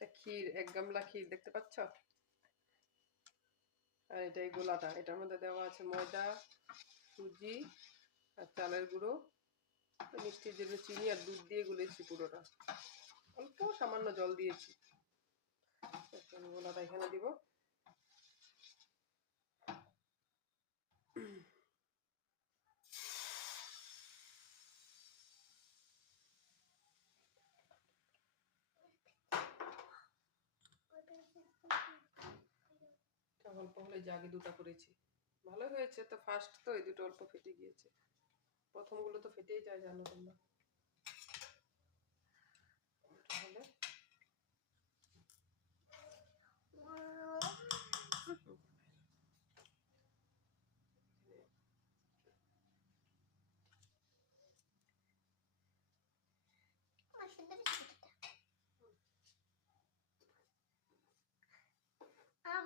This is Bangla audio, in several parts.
এটা ক্ষীর, 1 গামলা ক্ষীর দেখতে পাচ্ছ? আর এটা এই গোলাটা, এটার মধ্যে দেওয়া আছে ময়দা, সুজি আর চালের গুঁড়ো, মিষ্টির জন্য চিনি আর দুধ দিয়ে গুলেছি পুরোটা। অল্প সামান্য জল দিয়েছি। আমি গোলাটা এখানে দিব। অল্প হলে যে আগে দুটো করেছি, ভালো হয়েছে তো। ফার্স্ট তো এই দুটো অল্প ফেটে গিয়েছে, প্রথমগুলো তো ফেটেই যায়, জানো তোমরা। হলে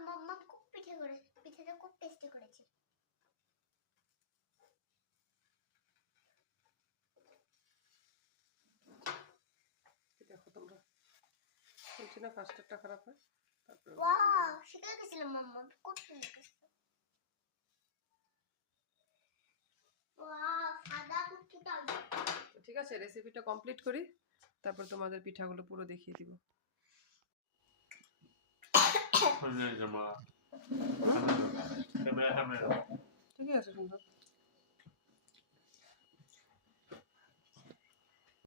মাম্মা খুব পিঠাটা খুব টেস্টি করেছে। দেখো তোমরা, বলছি না ফার্স্টেরটা খারাপ হয়, তারপরে ওয়াও, শিখে গেছিলাম মাম্মা, খুব সুন্দর করেছে। ওয়াও, সাদা কুকিটা। ঠিক আছে, রেসিপিটা কমপ্লিট করি, তারপর তোমাদের পিঠাগুলো পুরো দেখিয়ে দিব। ঠিক আছে সুন্দর।